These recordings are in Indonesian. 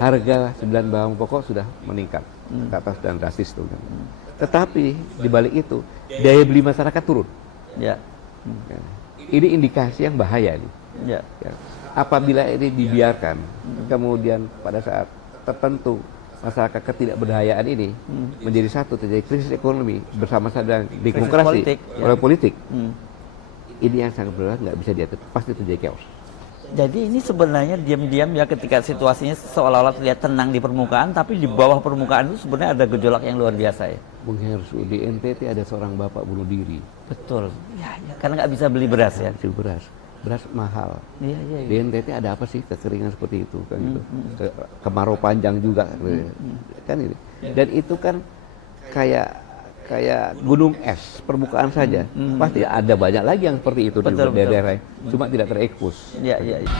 harga 9 bahan pokok sudah meningkat ke atas dan drastis tuh kan. Tetapi di balik itu daya beli masyarakat turun. Ya. Ya. Ini indikasi yang bahaya nih. Ya. Ya. Apabila ini dibiarkan, kemudian pada saat tertentu masyarakat ketidakberdayaan ini menjadi satu, terjadi krisis ekonomi bersama-sama dengan demokrasi politik, oleh politik, Hmm. ini yang sangat berat, nggak bisa diatur, pasti terjadi chaos. Jadi ini sebenarnya diam-diam ya ketika situasinya seolah-olah terlihat tenang di permukaan, tapi di bawah permukaan itu sebenarnya ada gejolak yang luar biasa ya. Bung Hersu, di NTT ada seorang bapak bunuh diri. Betul. Ya, karena nggak bisa beli beras ya. Hasil beras mahal. Iya, iya. Di NTT ada apa sih kekeringan seperti itu kan gitu. Kemarau panjang juga kan ini. Dan itu kan kayak gunung es permukaan saja. Pasti ada banyak lagi yang seperti itu Betul, di daerah. Cuma tidak terekspos. Iya, iya. Iya.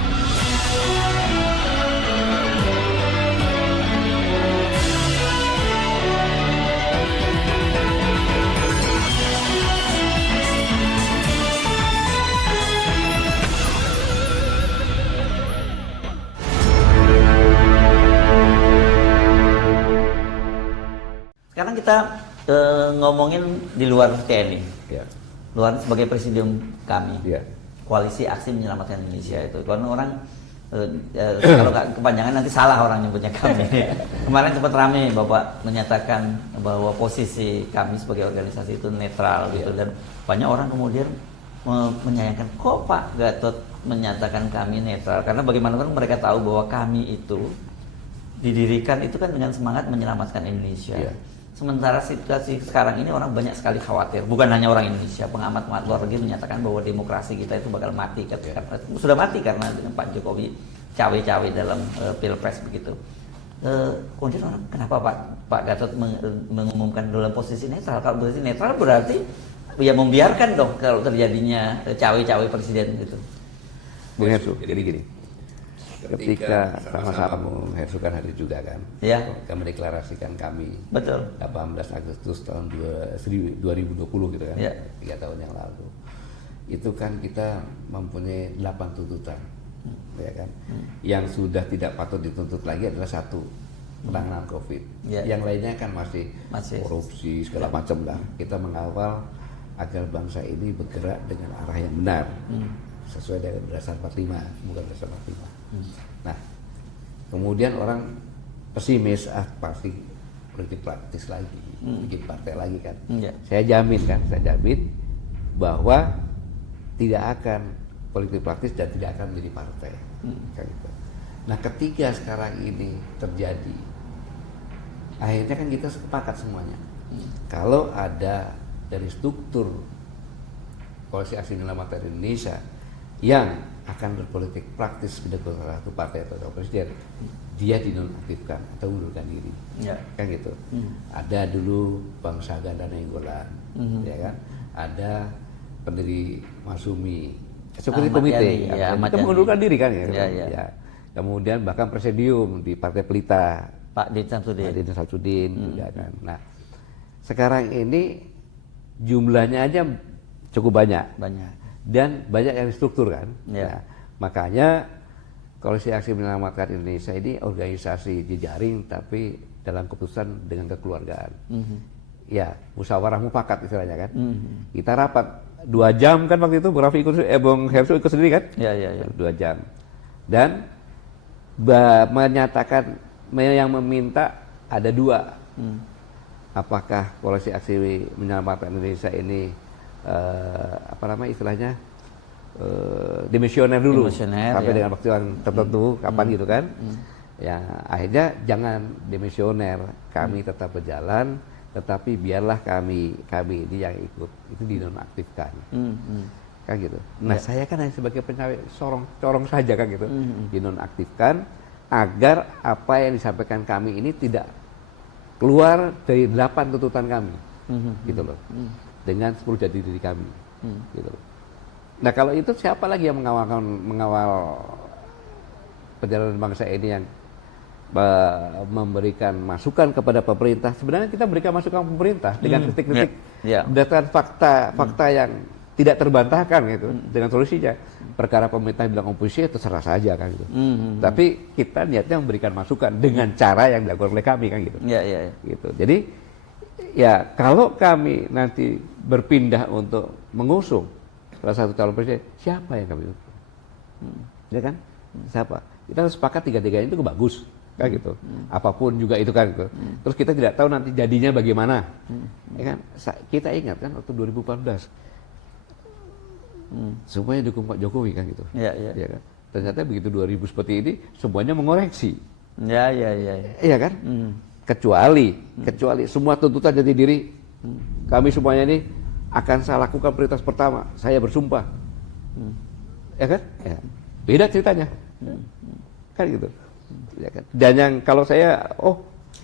Sekarang kita ngomongin di luar TNI, Ya. luar sebagai presidium kami, Ya. Koalisi Aksi Menyelamatkan Indonesia itu. Karena orang kalau nggak kepanjangan nanti salah orang nyebutnya kami. Kemarin sempat ramai Bapak menyatakan bahwa posisi kami sebagai organisasi itu netral gitu, dan banyak orang kemudian menyayangkan kok Pak Gatot menyatakan kami netral, karena bagaimanapun mereka tahu bahwa kami itu didirikan itu kan dengan semangat menyelamatkan Indonesia. Ya. Sementara situasi sekarang ini orang banyak sekali khawatir, bukan hanya orang Indonesia, pengamat-pengamat luar negeri menyatakan bahwa demokrasi kita itu bakal mati, sudah mati karena dengan Pak Jokowi cawe-cawe dalam pilpres begitu. Kemudian orang, kenapa Pak Gatot mengumumkan dalam posisi netral? Kalau posisi netral berarti ya membiarkan dong kalau terjadinya cawe-cawe presiden gitu. Bung Hersu, jadi gini. Ketika sama-sama Bung Hersu kan hadir juga kan, Ya. kami mendeklarasikan kami Betul. 18 Agustus tahun 2020 gitu kan, Ya. 3 tahun yang lalu. Itu kan kita mempunyai 8 tuntutan, ya kan. Yang sudah tidak patut dituntut lagi adalah 1, penanganan COVID. Ya. Yang lainnya kan masih korupsi segala macam lah. Kita mengawal agar bangsa ini bergerak dengan arah yang benar, sesuai dengan berdasar 45, bukan berdasar 45. Nah, kemudian orang pesimis, pasti politik praktis lagi, bikin partai lagi kan. Saya jamin bahwa tidak akan politik praktis dan tidak akan menjadi partai. Kan gitu. Nah, ketika sekarang ini terjadi, akhirnya kan kita sepakat semuanya. Kalau ada dari struktur Koalisi Aksi Menyelamatkan Indonesia yang akan berpolitik praktis mendukung salah satu partai atau presiden, dia dinonaktifkan atau mundurkan diri, kan gitu. Ada dulu Bang Sagan dan Nainggolan, ya kan. Ada pendiri Marsumi, seperti komite, kita mengundurkan diri kan ya. Ya. Kemudian bahkan presidium di Partai Pelita, Pak Din Samsudin juga kan. Nah, sekarang ini jumlahnya aja cukup banyak. Dan banyak yang struktur kan. Nah, makanya Koalisi Aksi Menyelamatkan Indonesia ini organisasi jejaring tapi dalam keputusan dengan kekeluargaan. Ya, musyawarah mufakat istilahnya kan. Kita rapat 2 jam kan waktu itu, Bung Hersu ikut sendiri kan? Ya. 2 jam. Dan menyatakan yang meminta ada 2. Apakah Koalisi Aksi Menyelamatkan Indonesia ini istilahnya dimisioner dulu sampai dengan waktu yang tertentu kapan gitu kan. Ya, akhirnya jangan dimisioner, kami tetap berjalan, tetapi biarlah kami ini yang ikut itu dinonaktifkan. Kan gitu. Nah, saya kan hanya sebagai penyawet corong saja kan gitu. Dinonaktifkan agar apa yang disampaikan kami ini tidak keluar dari 8 tuntutan kami. Gitu loh. Dengan 10 jati diri kami, gitu. Nah, kalau itu siapa lagi yang mengawal perjalanan bangsa ini yang memberikan masukan kepada pemerintah? Sebenarnya kita berikan masukan ke pemerintah dengan kritik-kritik berdasarkan fakta yang tidak terbantahkan gitu dengan solusinya. Perkara pemerintah bilang oposisi terserah saja kan gitu. Tapi kita niatnya memberikan masukan dengan cara yang dilakukan oleh kami kan gitu. Gitu. Jadi ya kalau kami nanti berpindah untuk mengusung salah satu calon presiden, siapa yang kami usung? Ya kan? Siapa? Kita harus sepakat tiga-tiganya itu bagus kan gitu. Apapun juga itu kan gitu. Terus kita tidak tahu nanti jadinya bagaimana. Ya kan? Kita ingat kan waktu 2014 semuanya dukung Pak Jokowi kan gitu. Ya kan? Ternyata begitu 2000 seperti ini semuanya mengoreksi. Iya kan? Kecuali semua tuntutan jati diri kami semuanya ini akan saya lakukan prioritas pertama, saya bersumpah. Ya kan? Ya. Beda ceritanya. Kan gitu. Ya kan? Dan yang kalau saya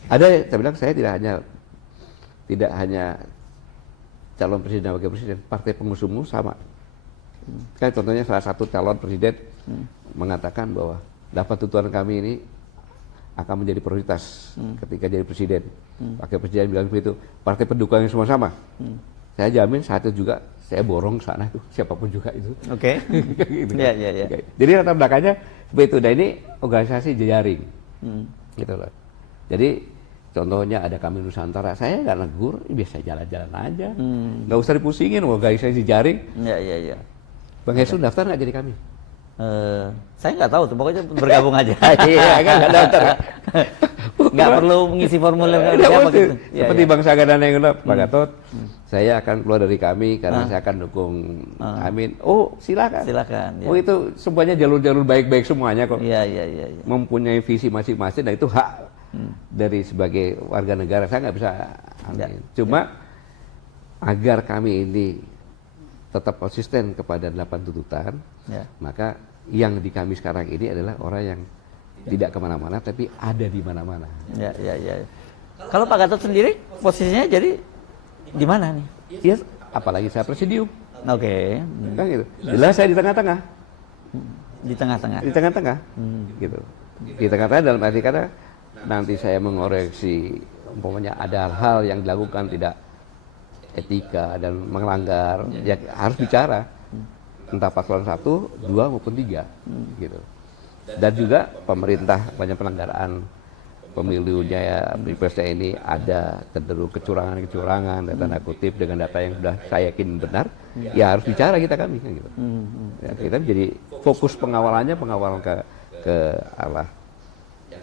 saya bilang saya tidak hanya calon presiden dan wakil presiden, partai pengusungmu sama. Kan contohnya salah satu calon presiden mengatakan bahwa dapat tuntutan kami ini akan menjadi prioritas ketika jadi presiden. Wakil presiden bilang begitu, partai pendukungnya semua sama. Saya jamin saat itu juga saya borong sana tuh siapapun juga itu. Oke. Gitu kan. Jadi latar belakangnya seperti itu. Dan ini organisasi jejaring. Gitu loh. Jadi contohnya ada kami Nusantara, saya nggak negur, biasa jalan-jalan aja. Nggak usah dipusingin organisasi jejaring. Bang Hesun daftar nggak jadi kami? Saya nggak tahu tuh, pokoknya bergabung aja. Iya kan nggak daftar. Nggak perlu mengisi formulir siapa gitu. Seperti Bang Sagana yang bilang, Pak Gatot, saya akan keluar dari kami karena saya akan dukung Amin. Oh silakan. Oh itu semuanya jalur-jalur baik-baik semuanya kok. Mempunyai visi masing-masing, dan itu hak dari sebagai warga negara. Saya nggak bisa amin. Cuma agar kami ini tetap konsisten kepada 8 tuntutan, maka yang di kami sekarang ini adalah orang yang tidak kemana-mana tapi ada di mana-mana. Kalau Pak Gatot sendiri posisinya jadi di mana nih? Ya, apalagi saya presidium. Oke. Kan gitu. Jelas saya di tengah-tengah. Di tengah-tengah. Di tengah-tengah. Gitu. Di tengah-tengah dalam arti kata nanti saya mengoreksi umpamanya ada hal yang dilakukan tidak etika dan melanggar, ya harus bicara entah paslon 1, 2 maupun 3 gitu. Dan juga pemerintah banyak pelanggaran pemilunya ya, pilpresnya ini ada cenderung kecurangan dan tanda kutip dengan data yang sudah saya yakin benar, ya harus bicara kami kan gitu. Ya, kita jadi fokus pengawalannya pengawalan ke arah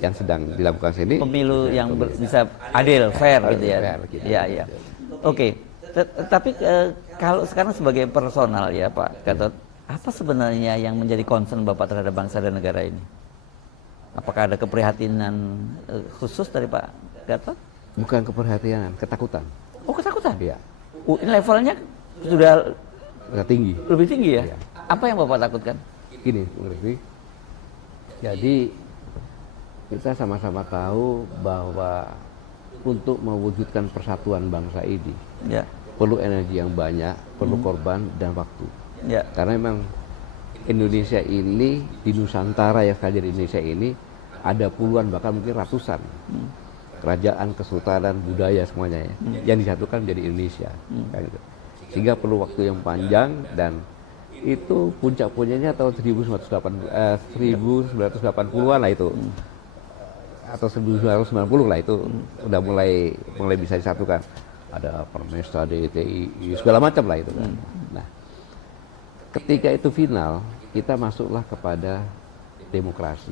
yang sedang dilakukan sini. Pemilu yang bisa adil, fair gitu ya. Iya. Oke. Tapi kalau sekarang sebagai personal ya Pak Gatot, apa sebenarnya yang menjadi concern Bapak terhadap bangsa dan negara ini? Apakah ada keprihatinan khusus dari Pak Gatot? Bukan keprihatinan, ketakutan. Oh ketakutan? Iya. Ini levelnya sudah tinggi. Lebih tinggi ya? Iya. Apa yang Bapak takutkan? Gini, Bung Rifki. Jadi kita sama-sama tahu bahwa untuk mewujudkan persatuan bangsa ini, perlu energi yang banyak, perlu korban dan waktu. Karena memang Indonesia ini, di Nusantara yang sekarang jadi Indonesia ini, ada puluhan bahkan mungkin ratusan kerajaan, kesultanan, budaya semuanya ya, yang disatukan menjadi Indonesia. Kan gitu. Sehingga perlu waktu yang panjang, dan itu puncak-puncaknya tahun 1980-an lah itu. Atau 1990 lah itu udah mulai bisa disatukan. Ada Permesta, DTI, segala macam lah itu kan. Nah, ketika itu final, kita masuklah kepada demokrasi.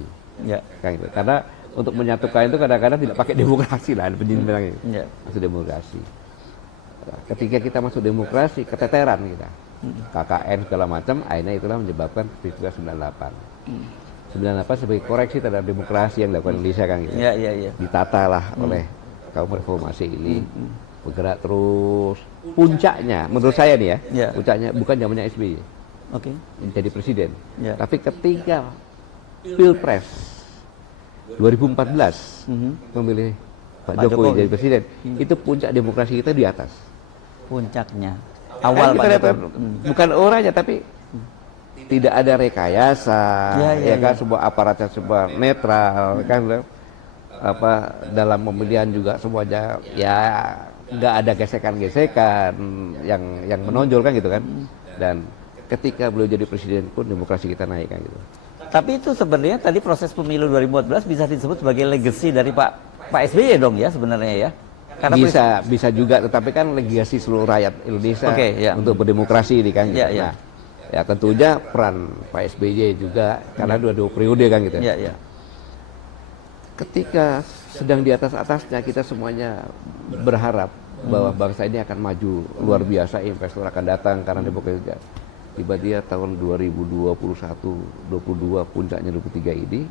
Kan gitu. Karena untuk menyatukan itu kadang-kadang tidak pakai demokrasi lah, ada penjelasan masuk demokrasi. Nah, ketika kita masuk demokrasi, keteteran kita. KKN segala macam, akhirnya itulah menyebabkan peristiwa 98. 98 sebagai koreksi terhadap demokrasi yang dilakukan Indonesia kan gitu. Ditata lah oleh kaum reformasi ini. Bergerak terus. Puncaknya, menurut saya nih ya, puncaknya bukan zamannya SBY. Jadi presiden. Tapi ketika Pilpres 2014 memilih Pak Jokowi jadi presiden, itu puncak demokrasi kita di atas. Puncaknya. Awal Pak Jokowi. Bukan orangnya, tapi tidak ada rekayasa, kan sebuah aparatnya sebuah netral kan, dalam pemilihan juga semuanya ya nggak ada gesekan-gesekan yang menonjol kan gitu kan. Ya. Dan ketika beliau jadi presiden pun demokrasi kita naik kan gitu. Tapi itu sebenarnya tadi proses pemilu 2014 bisa disebut sebagai legacy dari Pak SBY dong ya sebenarnya ya. Karena Bisa juga, tetapi kan legasi seluruh rakyat Indonesia untuk berdemokrasi ini kan. Gitu. Ya. Nah, ya tentunya peran Pak SBY juga karena dua periode kan gitu. Ya. Ketika sedang di atasnya kita semuanya berharap bahwa bangsa ini akan maju luar biasa, investor akan datang karena demokrasi. Tiba-tiba tahun 2021, 22 puncaknya 23 ini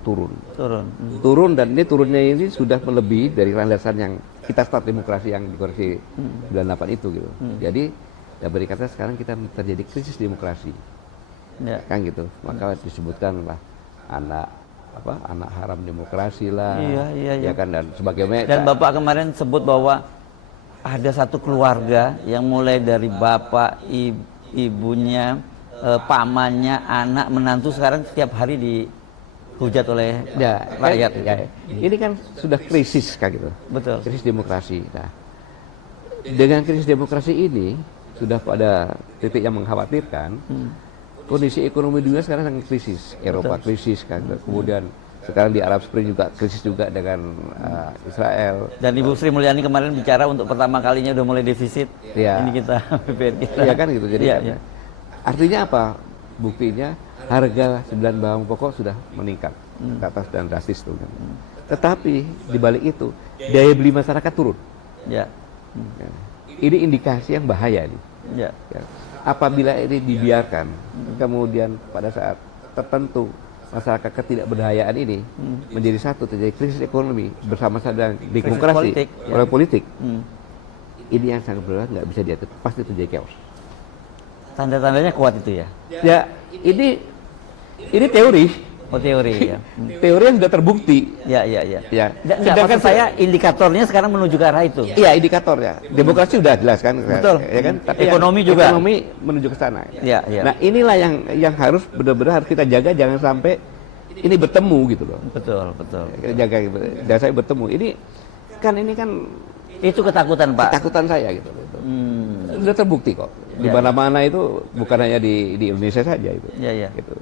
turun dan ini turunnya ini sudah melebihi dari landasan yang kita start demokrasi yang di Konstitusi 98 itu gitu. Jadi ya berkata sekarang kita terjadi krisis demokrasi, kan gitu. Maka disebutkan lah anak haram demokrasi lah, ya kan dan sebagainya. Dan Bapak kemarin sebut bahwa ada satu keluarga yang mulai dari bapak, ibunya, pamannya, anak, menantu sekarang setiap hari dihujat oleh rakyat. Ini kan sudah krisis kan gitu. Betul. Krisis demokrasi. Nah, dengan krisis demokrasi ini sudah pada titik yang mengkhawatirkan. Kondisi ekonomi dunia sekarang sangat krisis. Eropa krisis kan. Kemudian sekarang di Arab Spring juga krisis juga dengan Israel. Dan Ibu Sri Mulyani kemarin bicara untuk pertama kalinya udah mulai defisit. Ini kita BPR kita. Iya kan gitu. Jadi artinya apa? Buktinya harga 9 bahan pokok sudah meningkat ke atas dan drastis tuh kan. Tetapi di balik itu daya beli masyarakat turun. Ini indikasi yang bahaya nih. Apabila ini dibiarkan, kemudian pada saat tertentu masyarakat ketidakberdayaan ini menjadi satu, terjadi krisis ekonomi bersama-sama dengan demokrasi oleh politik. Ini yang sangat berat, nggak bisa diatur, pasti terjadi chaos. Tanda-tandanya kuat itu ya? Ya, ini teori. Teori ya. Teori yang sudah terbukti. Ya. Sedangkan saya indikatornya sekarang menuju ke arah itu. Iya, indikatornya. Demokrasi sudah jelas kan. Betul. Ya kan? Tapi ekonomi juga. Ekonomi menuju ke sana. Ya. Nah, inilah yang harus benar-benar harus kita jaga, jangan sampai ini bertemu gitu loh. Betul. Kita jaga, jangan sampai bertemu. Ini kan itu ketakutan Pak. Ketakutan saya gitu. Sudah terbukti kok. Di mana-mana itu bukan hanya di Indonesia saja itu. Iya. Gitu.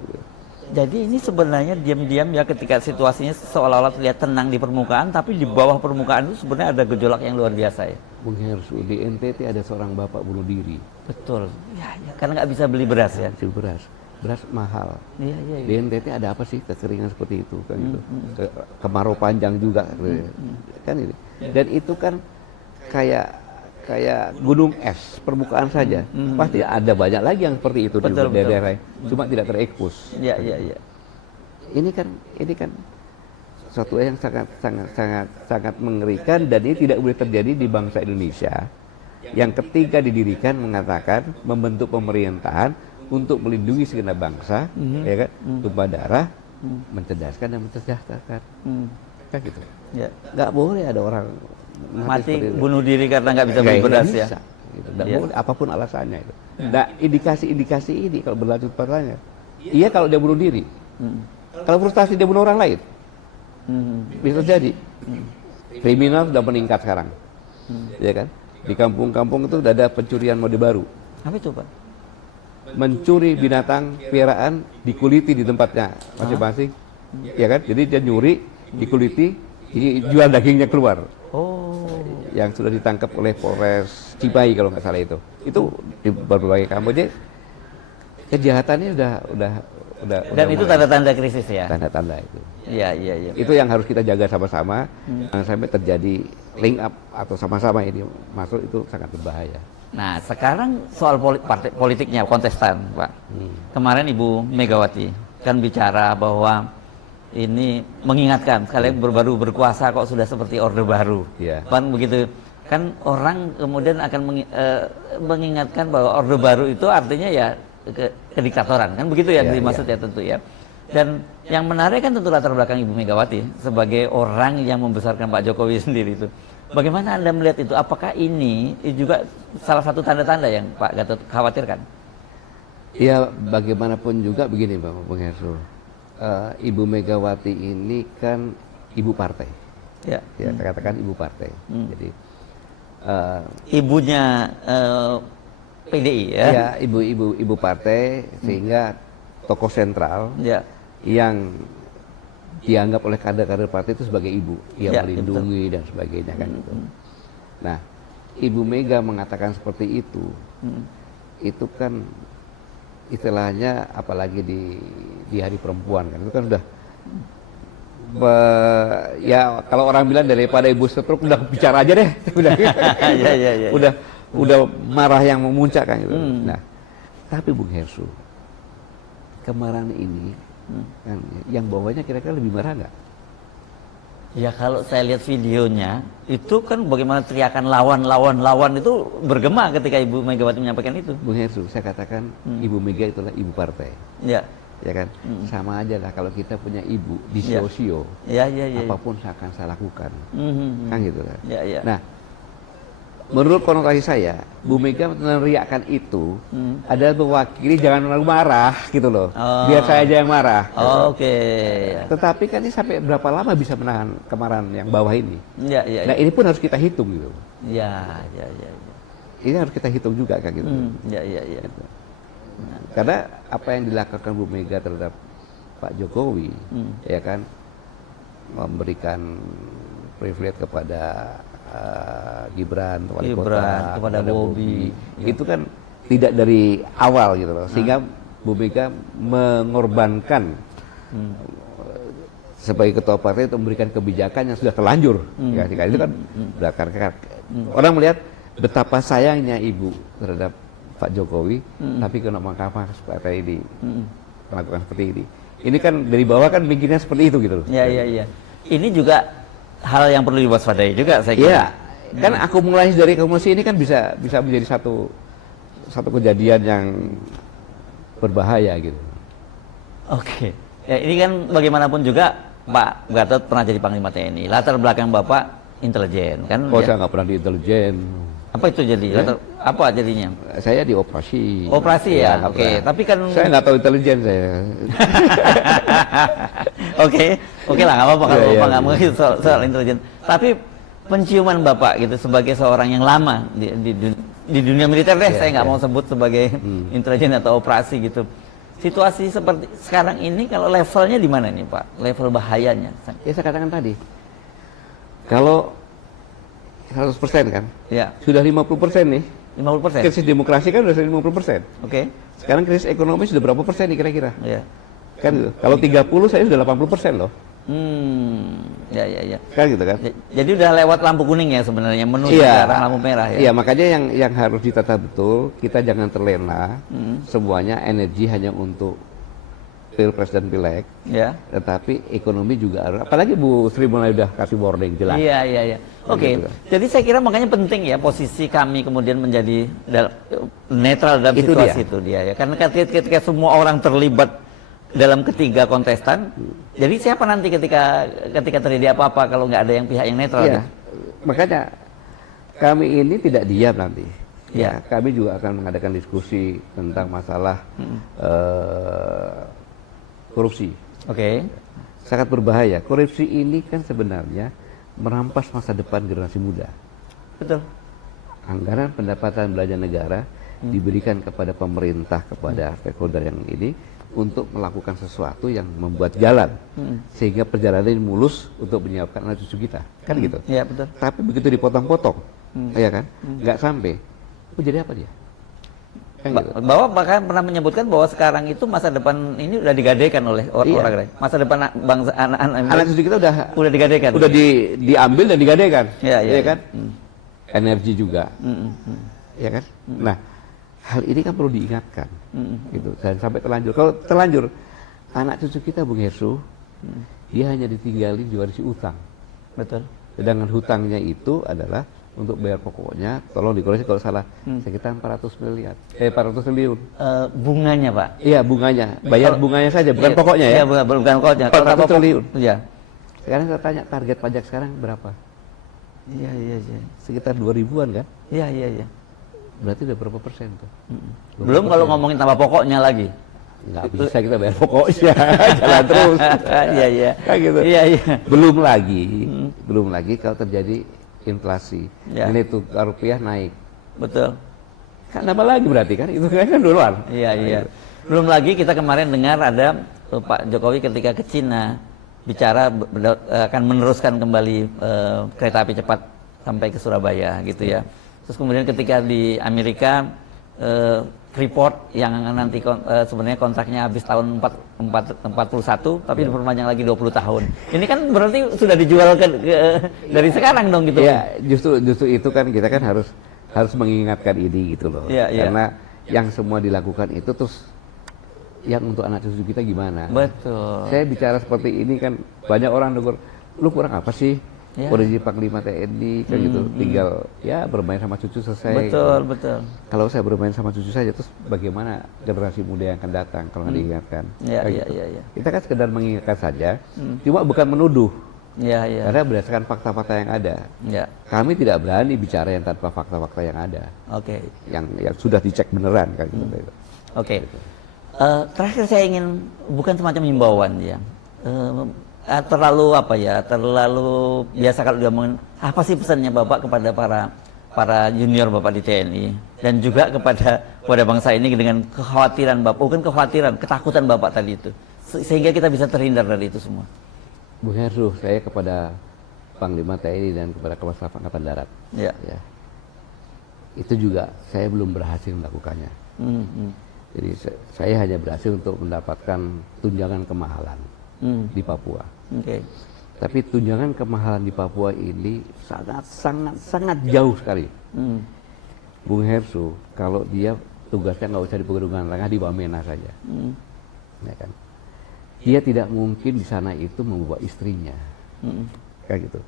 Jadi ini sebenarnya diam-diam ya ketika situasinya seolah-olah terlihat tenang di permukaan, tapi di bawah permukaan itu sebenarnya ada gejolak yang luar biasa ya. Mungkin harus di NTT ada seorang bapak bunuh diri. Betul. Ya, karena nggak bisa beli beras ya. Beras mahal. Iya. Di NTT ada apa sih kekeringan seperti itu kan gitu. Kemarau panjang juga kan ini. Dan itu kan kayak gunung es permukaan saja. Pasti ada banyak lagi yang seperti itu di daerah-daerah. Cuma tidak terekspos. Iya. Ini kan suatu yang sangat mengerikan dan ini tidak boleh terjadi di bangsa Indonesia yang ketika didirikan mengatakan membentuk pemerintahan untuk melindungi segenap bangsa, ya kan, tumpah darah, mencerdaskan dan mensejahterakan, kan gitu. Nggak boleh ada orang mati bunuh diri karena nggak bisa beli beras ya. Gitu. Boleh apapun alasannya itu. Nah, indikasi-indikasi ini kalau berlanjut pertanyaan, iya kalau dia bunuh diri, kalau frustasi dia bunuh orang lain, bisa terjadi. Kriminal sudah meningkat sekarang, ya kan? Di kampung-kampung itu sudah ada pencurian mode baru. Apa itu Pak? Mencuri binatang piaraan, dikuliti di tempatnya masing-masing, ya kan? Jadi dia nyuri, dikuliti, jual dagingnya keluar. Yang sudah ditangkap oleh Polres Cimahi kalau nggak salah itu di berbagai kampung. Jadi kejahatannya udah dan itu tanda-tanda krisis ya. Tanda-tanda itu. Iya. Itu yang harus kita jaga sama-sama. Jangan sampai terjadi link up atau sama-sama ini masuk, itu sangat berbahaya. Nah, sekarang soal politiknya kontestan, Pak. Kemarin Ibu Megawati kan bicara bahwa ini mengingatkan kalian baru berkuasa kok sudah seperti orde baru. Kan begitu. Kan orang kemudian akan mengingatkan bahwa orde baru itu artinya ya kediktatoran. Kan begitu ya dimaksud ya tentu ya. Dan yang menarik kan tentu latar belakang Ibu Megawati sebagai orang yang membesarkan Pak Jokowi sendiri itu. Bagaimana Anda melihat itu? Apakah ini juga salah satu tanda-tanda yang Pak Gatot khawatirkan? Ya, bagaimanapun juga begini Pak Bung Hersul. Ibu Megawati ini kan ibu partai, ya katakan ibu partai. Jadi ibunya PDI ya. Ya, ibu partai, sehingga tokoh sentral Ya. yang dianggap oleh kader-kader partai itu sebagai ibu, yang Ya, melindungi dan sebagainya kan itu. Nah, Ibu Mega mengatakan seperti itu kan istilahnya, apalagi di Hari Perempuan kan, itu kan udah ya kalau orang bilang daripada ibu stroke udah bicara aja deh, udah Ya. udah marah yang memuncak kan gitu. Nah, tapi Bung Hersu, kemarahan ini kan yang bawahnya kira-kira lebih marah nggak? Ya kalau saya lihat videonya itu kan bagaimana teriakan lawan itu bergema ketika Ibu Megawati menyampaikan itu. Bung Hersu, saya katakan Ibu Mega itulah ibu partai, Ya. ya kan? Sama aja lah kalau kita punya ibu di Ya. sosio, Ya. apapun akan saya lakukan, kan gitu kan? Ya. Nah, menurut konotasi saya, Bu Mega meneriakkan itu adalah mewakili jangan terlalu marah gitu loh. Oh. Biar saya aja yang marah. Oke. Tetapi kan ini sampai berapa lama bisa menahan kemarahan yang bawah ini? Ya. Nah, ini pun harus kita hitung gitu. Ya. Ini harus kita hitung juga kan gitu. Ya. Karena apa yang dilakukan Bu Mega terhadap Pak Jokowi, ya kan, memberikan privilege kepada Gibran, wali kota, kepada Bobi. itu kan tidak dari awal gitu loh, sehingga Bu Mega mengorbankan sebagai ketua partai untuk memberikan kebijakan yang sudah terlanjur, ya, itu kan berdasarkan orang melihat betapa sayangnya ibu terhadap Pak Jokowi, tapi kena mengapa partai ini melakukan seperti ini. Ini kan dari bawah kan mikirnya seperti itu gitu loh. Ya. Ini juga hal yang perlu diwaspadai juga saya kira. Iya, kan akumulasi ini kan bisa menjadi satu kejadian yang berbahaya gitu. Oke. Ya, ini kan bagaimanapun juga Pak Gatot pernah jadi Panglima TNI. Latar belakang Bapak intelijen kan? Oh, saya nggak pernah di intelijen. Apa itu jadi? Apa jadinya? Saya di operasi. Operasi ya. nggak Oke. pernah. Tapi kan saya nggak tahu intelijen saya. Oke lah, nggak apa-apa kalau Iya, Bapak iya. nggak mengerti soal intelijen. Tapi penciuman Bapak gitu sebagai seorang yang lama di dunia militer deh, saya nggak mau sebut sebagai intelijen atau operasi gitu. Situasi seperti sekarang ini kalau levelnya di mana nih Pak? Level bahayanya? Ya saya katakan tadi, kalau 100% kan, Ya, sudah 50% nih. 50%. Krisis demokrasi kan sudah 50%. Oke. Sekarang krisis ekonomi sudah berapa persen nih kira-kira? Ya. Kan gitu. Kalau 30 saya sudah 80% loh. Ya. Kan gitu kan? Jadi udah lewat lampu kuning ya sebenarnya menuju ke Iya, arah lampu merah ya. Iya, makanya yang harus ditata betul, kita jangan terlena semuanya energi hanya untuk Pilpres dan Pileg, Ya. tetapi ekonomi juga harus. Apalagi Bu Sri Mulyani udah kasih warning jelas. Iya. Oke. Gitu. Jadi saya kira makanya penting ya posisi kami kemudian menjadi netral dalam Itu situasi itu dia ya. Karena ketika semua orang terlibat dalam ketiga kontestan, jadi siapa nanti ketika terjadi apa-apa kalau nggak ada yang pihak yang netral? Iya. Gitu? Makanya kami ini tidak diam nanti. Ya. Kami juga akan mengadakan diskusi tentang masalah korupsi. Oke. Sangat berbahaya. Korupsi ini kan sebenarnya merampas masa depan generasi muda. Betul. Anggaran pendapatan belanja negara diberikan kepada pemerintah, kepada stakeholder yang ini untuk melakukan sesuatu yang membuat jalan sehingga perjalanan ini mulus untuk menyiapkan anak cucu kita, kan gitu. Iya, betul. Tapi begitu dipotong-potong, ya kan, nggak sampai. Oh, jadi apa dia? Kan gitu. Bahwa bahkan pernah menyebutkan bahwa sekarang itu masa depan ini udah digadaikan oleh orang lain. Masa depan bangsa Anak cucu kita udah digadaikan. udah diambil dan digadaikan, Iya. kan? Energi juga, ya kan? Nah, hal ini kan perlu diingatkan, gitu. Dan sampai terlanjur. Kalau terlanjur, anak cucu kita, Bung Hersu, dia hanya ditinggalin diwarisi utang. Betul. Sedangkan hutangnya itu adalah untuk bayar pokoknya, tolong dikoreksi kalau salah, sekitar 400 triliun. Bunganya Pak. Iya, bunganya. Bayar bunganya saja, bukan Iya, pokoknya ya. Iya, bukan pokoknya. 400 triliun. Iya. Sekarang saya tanya, target pajak sekarang berapa? Iya. Sekitar 2000-an kan? Iya. Berarti udah berapa persen tuh? Belum kalau ngomongin tambah pokoknya lagi. Nggak bisa kita bayar pokoknya, jalan terus. Iya. Kayak gitu. Iya. Belum lagi kalau terjadi inflasi, Ya. nilai tukar rupiah naik. Betul. Kan apa lagi berarti kan? Itu kan duluan. Iya, iya. Belum lagi kita kemarin dengar ada Pak Jokowi ketika ke Cina bicara akan meneruskan kembali kereta api cepat sampai ke Surabaya gitu ya. Terus kemudian ketika di Amerika Freeport yang nanti sebenarnya kontraknya habis tahun 41 tapi diperpanjang lagi 20 tahun. Ini kan berarti sudah dijual dari sekarang dong gitu. Ya, justru itu kan kita kan harus mengingatkan ini gitu loh. Ya, karena yang semua dilakukan itu terus yang untuk anak cucu kita gimana? Betul. Saya bicara seperti ini kan banyak orang dengar, lu kurang apa sih? Ya. Udah jadi Panglima TNI kan gitu, tinggal ya bermain sama cucu selesai. Betul, gitu. betul. Kalau saya bermain sama cucu saja, terus bagaimana generasi muda yang akan datang kalau nggak diingatkan? Ya, Kan ya, gitu. ya. Kita kan sekedar mengingatkan saja, cuma bukan menuduh. Ya, ya. Karena berdasarkan fakta-fakta yang ada. Ya. Kami tidak berani bicara yang tanpa fakta-fakta yang ada. Oke. Yang sudah dicek beneran kan gitu. Oke. Terakhir saya ingin bukan semacam himbauan ya. Terlalu apa ya? Terlalu biasa kalau dia ngomongin apa sih pesannya Bapak kepada para junior Bapak di TNI dan juga kepada bangsa ini dengan kekhawatiran Bapak, bukan kekhawatiran, ketakutan Bapak tadi itu. Sehingga kita bisa terhindar dari itu semua. Bu Heru, saya kepada Panglima TNI dan kepada Kepala Staf Angkatan Darat. Ya. Ya. Itu juga saya belum berhasil melakukannya. Jadi saya hanya berhasil untuk mendapatkan tunjangan kemahalan di Papua. Oke. Tapi tunjangan kemahalan di Papua ini sangat jauh sekali. Bung Hersu, kalau dia tugasnya nggak usah di Pegunungan Tengah, di Wamena saja. Ya kan? Dia tidak mungkin di sana itu membawa istrinya. Kayak gitu.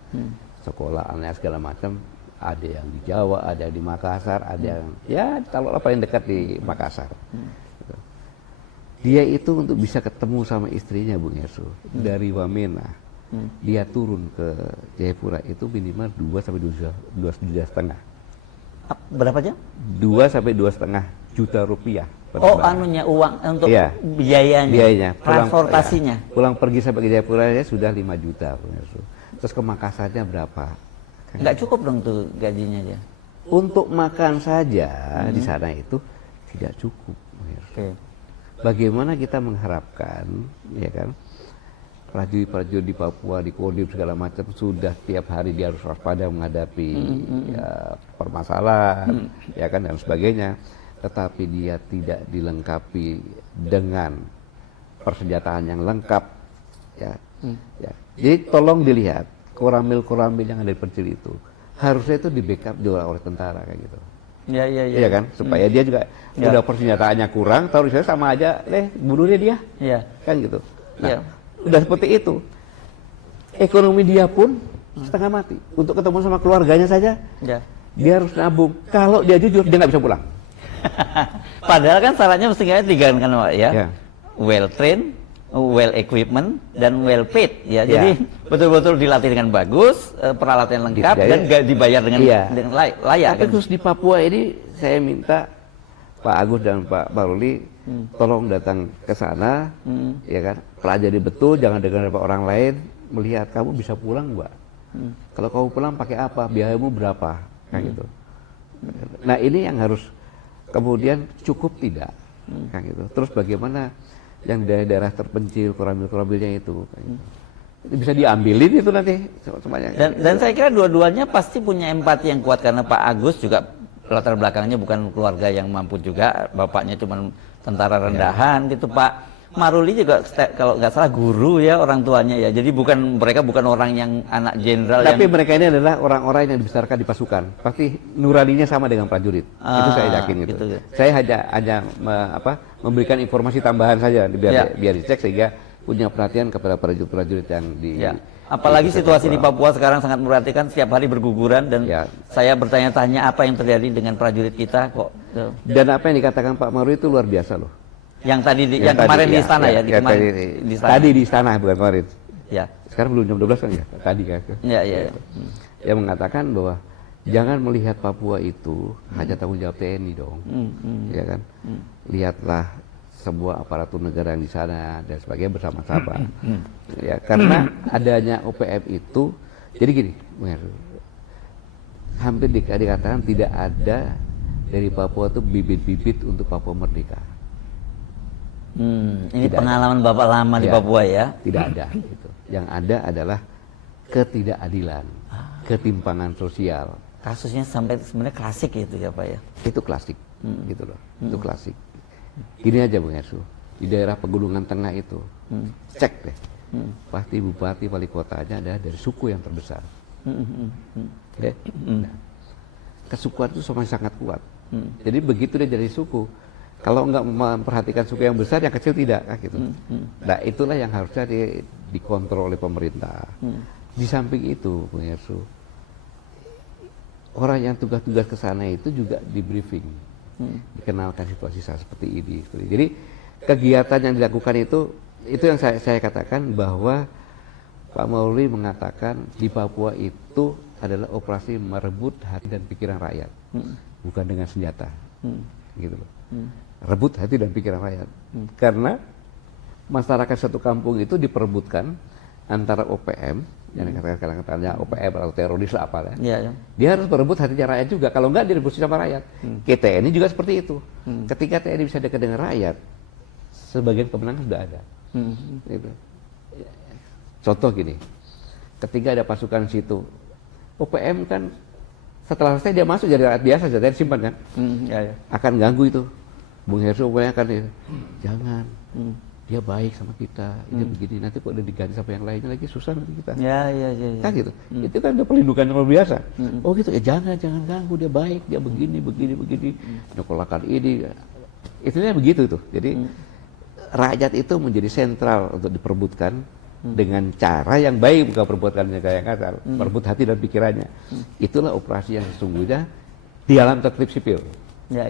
Sekolah aneh segala macam, ada yang di Jawa, ada yang di Makassar, ada yang ya taruhlah paling dekat di Makassar. Dia itu untuk bisa ketemu sama istrinya Bung Hersu dari Wamena, dia turun ke Jayapura itu minimal 2 sampai 2,5 juta. Berapa jam? 2 sampai 2,5 juta rupiah. Oh, anunya uang untuk iya, biayanya, transportasinya. Pulang pergi sampai ke Jayapura ya sudah 5 juta Bung Hersu. Terus ke Makassarnya berapa? Nggak cukup dong tuh gajinya dia. Untuk makan saja di sana itu tidak cukup. Oke. Bagaimana kita mengharapkan, ya kan, prajurit-prajurit di Papua, di Kodim segala macam sudah tiap hari dia harus waspada menghadapi ya, permasalahan, ya kan dan sebagainya. Tetapi dia tidak dilengkapi dengan persenjataan yang lengkap, ya. Ya. Jadi tolong dilihat koramil-koramil yang ada di Percil itu harusnya itu di backup juga oleh tentara kayak gitu. Iya. Iya kan, supaya dia juga udah persenjataannya kurang, tahu saya sama aja, bunuh dia. Iya. Kan gitu. Nah, udah seperti itu. Ekonomi dia pun setengah mati. Untuk ketemu sama keluarganya saja, dia harus nabung. Kalau dia jujur, dia nggak bisa pulang. Padahal kan syaratnya mestinya 3 kan Pak ya. Well trained, well equipment, dan well paid ya. Jadi betul-betul dilatih dengan bagus, peralatan lengkap dan gak dibayar dengan layak. Tapi terus di Papua ini saya minta Pak Agus dan Pak Baruli tolong datang ke sana, ya kan, pelajari betul, jangan dengar dari orang lain, melihat kamu bisa pulang Mbak. Kalau kamu pulang pakai apa, biayamu berapa, kayak gitu. Nah ini yang harus kemudian cukup tidak, kayak gitu. Terus bagaimana yang daerah-daerah terpencil, koramil-koramilnya itu, kayak gitu. Bisa diambilin itu nanti semuanya. Dan saya kira dua-duanya pasti punya empati yang kuat karena Pak Agus juga latar belakangnya bukan keluarga yang mampu juga, bapaknya cuma tentara rendahan gitu. Pak Maruli juga kalau nggak salah guru ya orang tuanya ya. Jadi mereka bukan orang yang anak jenderal. Tapi mereka ini adalah orang-orang yang dibesarkan di pasukan. Pasti nuraninya sama dengan prajurit. Itu saya yakin gitu. Saya hanya memberikan informasi tambahan saja biar dicek sehingga punya perhatian kepada prajurit-prajurit yang di. Apalagi situasi di Papua sekarang sangat memperhatikan, setiap hari berguguran dan saya bertanya-tanya apa yang terjadi dengan prajurit kita kok. Dan apa yang dikatakan Pak Maruli itu luar biasa loh. Yang kemarin di istana ya, tadi di istana bukan kemarin. Ya. Sekarang belum jam 12 kan ya, tadi kan. Iya. Yang mengatakan bahwa jangan melihat Papua itu hanya tanggung jawab TNI dong, ya kan. Lihatlah sebuah aparatur negara yang di sana dan sebagainya bersama-sama. Ya, karena adanya OPM itu, jadi gini, hampir dikatakan tidak ada dari Papua itu bibit-bibit untuk Papua merdeka. Ini Tidak pengalaman Bapak lama di Ya. Papua ya. Tidak ada. Gitu. Yang ada adalah ketidakadilan, ketimpangan sosial. Kasusnya sampai sebenarnya klasik gitu ya Pak ya. Itu klasik, gitu loh. Itu klasik. Gini aja Bung Yasu, di daerah Pegunungan Tengah itu, cek deh. Pasti bupati wali kotanya ada dari suku yang terbesar. Oke? Nah, kesukuan itu sama sangat kuat. Jadi begitu dia jadi suku, kalau nggak memperhatikan suku yang besar, yang kecil tidak, kan gitu. Nah itulah yang harusnya dikontrol oleh pemerintah. Di samping itu, Bung Yasu, orang yang tugas-tugas ke sana itu juga di briefing, dikenalkan situasi seperti ini. Jadi kegiatan yang dilakukan itu yang saya katakan bahwa Pak Mauli mengatakan di Papua itu adalah operasi merebut hati dan pikiran rakyat, bukan dengan senjata, gitu loh. Rebut hati dan pikiran rakyat, karena masyarakat satu kampung itu diperebutkan antara OPM, yang katakannya OPM atau teroris apa lah. Iya, ya. Dia harus berebut hatinya rakyat juga. Kalau enggak direbut sama rakyat. TNI juga seperti itu. Ketika TNI bisa dekat dengan rakyat, sebagian kemenangan sudah ada. Gitu. Contoh gini, ketika ada pasukan situ, OPM kan setelah selesai dia masuk jadi rakyat biasa, jadi simpan kan, Ya. akan ganggu itu. Bung Herso akan jangan, dia baik sama kita, dia begini, nanti kok udah diganti sama yang lainnya lagi susah nanti kita. Ya. Kan gitu. Itu kan udah perlindungan yang luar biasa. Oh gitu ya, jangan ganggu, dia baik, dia begini, nyokolakan ini. Itunya begitu tuh. Jadi rakyat itu menjadi sentral untuk diperebutkan dengan cara yang baik, bukan perebutkan dengan cara yang kasar, merebut hati dan pikirannya. Itulah operasi yang sesungguhnya di alam tertib sipil. Ya.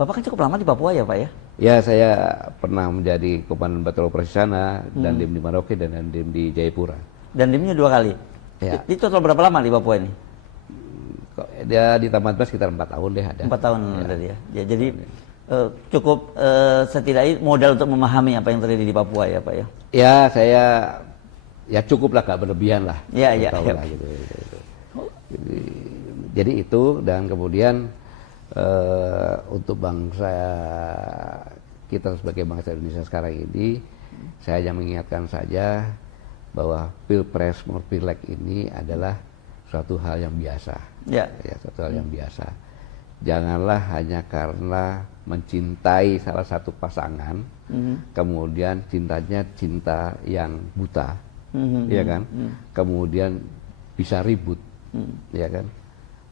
Bapak kan cukup lama di Papua ya Pak ya? Ya, saya pernah menjadi komandan batalion operasi sana, dan Dandim di Merauke dan Dandim di Jayapura. Dan dimnya 2 kali. Ya. Itu total berapa lama di Papua ini? Dia di Taman Bas sekitar 4 tahun deh ada. 4 tahun tadi ya. Ya, jadi cukup setidaknya modal untuk memahami apa yang terjadi di Papua ya Pak ya. Ya, saya cukup lah, gak berlebihan lah. Ya. Lah, gitu. Jadi itu, dan kemudian untuk bangsa kita sebagai bangsa Indonesia sekarang ini, saya hanya mengingatkan saja bahwa Pilpres maupun Pileg ini adalah suatu hal yang biasa. Ya, suatu hal yang biasa. Janganlah hanya karena mencintai salah satu pasangan, kemudian cintanya cinta yang buta, ya kan? Kemudian bisa ribut, ya kan?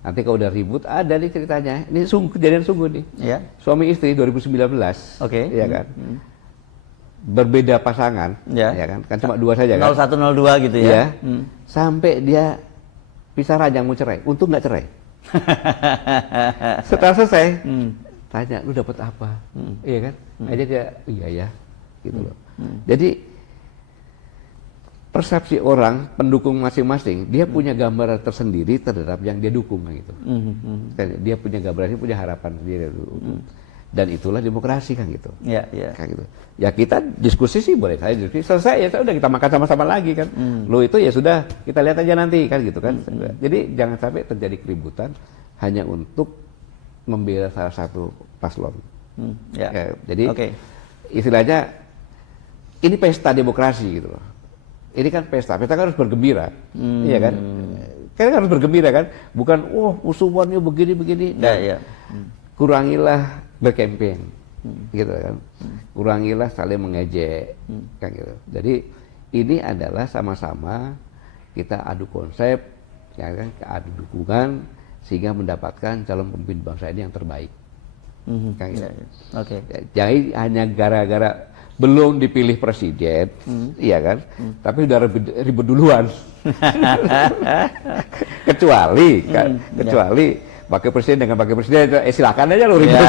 Nanti kalau udah ribut, ada nih ceritanya. Ini kejadian sungguh nih. Ya. Suami istri 2019, ya kan? Berbeda pasangan, ya kan? Kan cuma 2 saja kan? 0102 gitu ya. Ya. Sampai dia pisah ranjang mau cerai, untung nggak cerai. Setelah selesai, tanya, lu dapat apa? Iya kan? Aja dia, iya ya, gitu loh. Jadi persepsi orang, pendukung masing-masing, dia punya gambaran tersendiri terhadap yang dia dukung gitu. Dia punya gambaran, dia punya harapan sendiri. Dan itulah demokrasi kan gitu. Ya. Kan gitu. Ya kita diskusi sih boleh saya diskusi, selesai ya sudah kita makan sama-sama lagi kan. Lo itu ya sudah kita lihat aja nanti kan gitu kan. Jadi jangan sampai terjadi keributan hanya untuk membela salah satu paslon. Ya, jadi istilahnya ini pesta demokrasi gitu loh. Ini kan pesta kan harus bergembira, iya kan? Kan harus bergembira kan, bukan musuhannya begini. Ya. Kurangilah berkampanye, gitu kan? Kurangilah saling mengejek, kan gitu. Jadi ini adalah sama-sama kita adu konsep, ya kan? Adu dukungan sehingga mendapatkan calon pemimpin bangsa ini yang terbaik. Kan gitu. Jadi hanya gara-gara belum dipilih presiden, iya kan? Tapi udah ribut duluan. kecuali wakil presiden dengan wakil presiden, silakan aja lo ribut.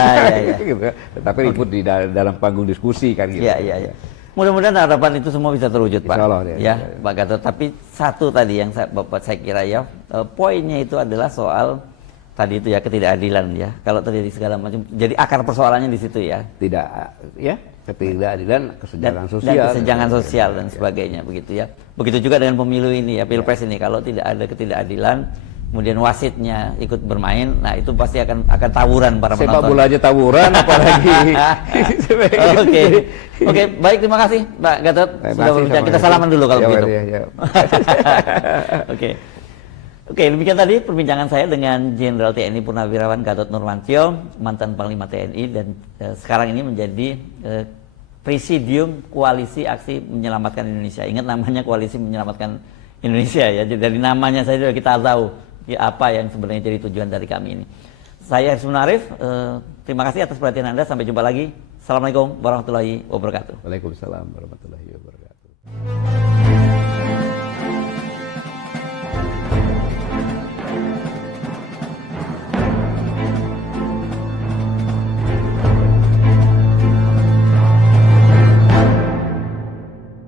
Gitu. Tapi ribut di dalam panggung diskusi kan gitu. Iya. Mudah-mudahan harapan itu semua bisa terwujud, Pak. Allah, ya, Pak Gatot. Tapi satu tadi yang saya kira ya, poinnya itu adalah soal tadi itu ya ketidakadilan ya. Kalau terjadi segala macam, jadi akar persoalannya di situ ya. Ketidakadilan, kesenjangan sosial, dan kesenjangan sosial dan sebagainya begitu ya. Begitu juga dengan pemilu ini ya, Pilpres ini, kalau tidak ada ketidakadilan, kemudian wasitnya ikut bermain, nah itu pasti akan tawuran para penonton. Sepak bola aja tawuran, apalagi. Oke, baik, terima kasih Pak Gatot sudah berbincang. Kita salaman dulu kalau begitu. Oke, demikian tadi perbincangan saya dengan Jenderal TNI Purnawirawan Gatot Nurmantio, mantan Panglima TNI dan sekarang ini menjadi Presidium Koalisi Aksi Menyelamatkan Indonesia. Ingat namanya Koalisi Menyelamatkan Indonesia ya. Jadi dari namanya saja kita tahu ya, apa yang sebenarnya jadi tujuan dari kami ini. Saya Haris Munarif, terima kasih atas perhatian Anda. Sampai jumpa lagi. Assalamualaikum warahmatullahi wabarakatuh. Waalaikumsalam warahmatullahi wabarakatuh.